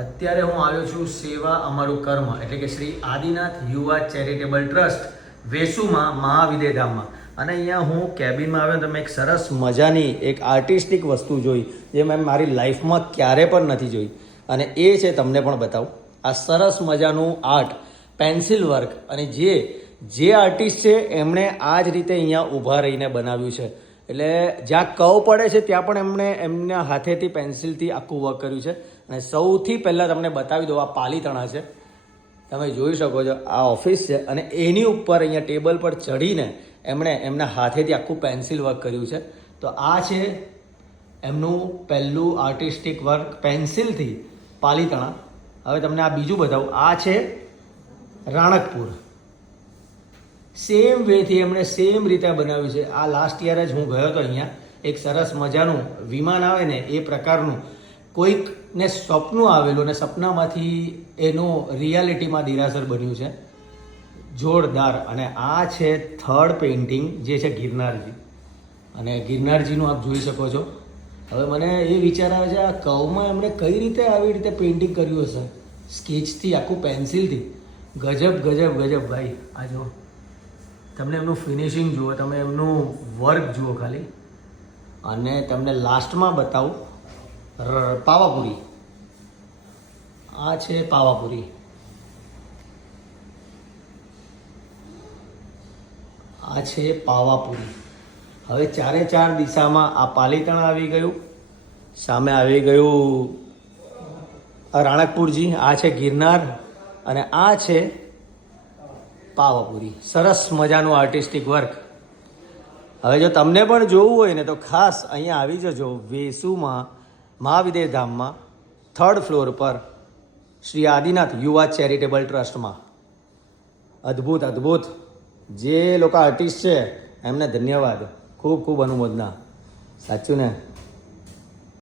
અત્યારે હું આવ્યો છું સેવા અમારું કર્મ એટલે કે શ્રી આદિનાથ યુવા ચેરિટેબલ ટ્રસ્ટ વેસુમાં મહાવિદ્યાધામમાં. અને અહીંયા હું કેબિનમાં આવ્યો તો મેં એક સરસ મજાની એક આર્ટિસ્ટિક વસ્તુ જોઈ જે મેં મારી લાઈફમાં ક્યારે પણ નથી જોઈ, અને એ છે તમને પણ બતાવું. આ સરસ મજાનું આર્ટ પેન્સિલ વર્ક, અને જે આર્ટિસ્ટ છે એમણે આ જ રીતે અહીંયા ઊભા રહીને બનાવ્યું છે. એટલે જ્યાં કવ પડે છે ત્યાં પણ એમણે એમના હાથેથી પેન્સિલથી આખું વર્ક કર્યું છે. અને સૌથી પહેલાં તમને બતાવી દઉં, આ પાલીતાણા છે, તમે જોઈ શકો છો. આ ઓફિસ છે અને એની ઉપર અહીંયા ટેબલ પર ચડીને એમણે એમના હાથેથી આખું પેન્સિલ વર્ક કર્યું છે. તો આ છે એમનું પહેલું આર્ટિસ્ટિક વર્ક પેન્સિલથી પાલીતાણા. હવે તમને આ બીજું બતાવું. આ છે રાણકપુર. સેમ વેથી એમણે સેમ રીતે બનાવ્યું છે. આ લાસ્ટ યર જ હું ગયો હતો અહીંયા. એક સરસ મજાનું વિમાન આવે ને એ પ્રકારનું કોઈકને સ્વપ્ન આવેલું અને સપનામાંથી એનું રિયાલિટીમાં દિરાસર બન્યું છે. જોરદાર. અને આ છે થર્ડ પેઇન્ટિંગ જે છે ગિરનારજી, અને ગિરનારજીનું આપ જોઈ શકો છો. હવે મને એ વિચાર આવે છે આ કવમાં એમણે કઈ રીતે આવી રીતે પેઇન્ટિંગ કર્યું હશે, સ્કેચથી આખું પેન્સિલથી. ગજબ ગજબ ગજબ ભાઈ. આ જો તમને એમનું ફિનિશિંગ જુઓ, તમે એમનું વર્ક જુઓ ખાલી. અને તમને લાસ્ટમાં બતાવું પાવાપુરી. આ છે પાવાપુરી. આ છે પાવાપુરી. હવે ચારે ચાર દિશામાં આ પાલીતાણા આવી ગયું, સામે આવી ગયું રાણકપુરજી, આ છે ગિરનાર, અને આ છે પાવાપુરી. સરસ મજાનું આર્ટિસ્ટિક વર્ક. હવે જો તમને પણ જોવું હોય ને તો ખાસ અહીંયા આવી જજો વેસુમાં મહાવિદ્યાધામમાં 3rd ફ્લોર પર શ્રી આદિનાથ યુવા ચેરિટેબલ ટ્રસ્ટમાં. અદ્ભુત અદ્ભુત. જે લોકો આર્ટિસ્ટ છે એમને ધન્યવાદ, ખૂબ ખૂબ અનુમોદના. સાચું ને?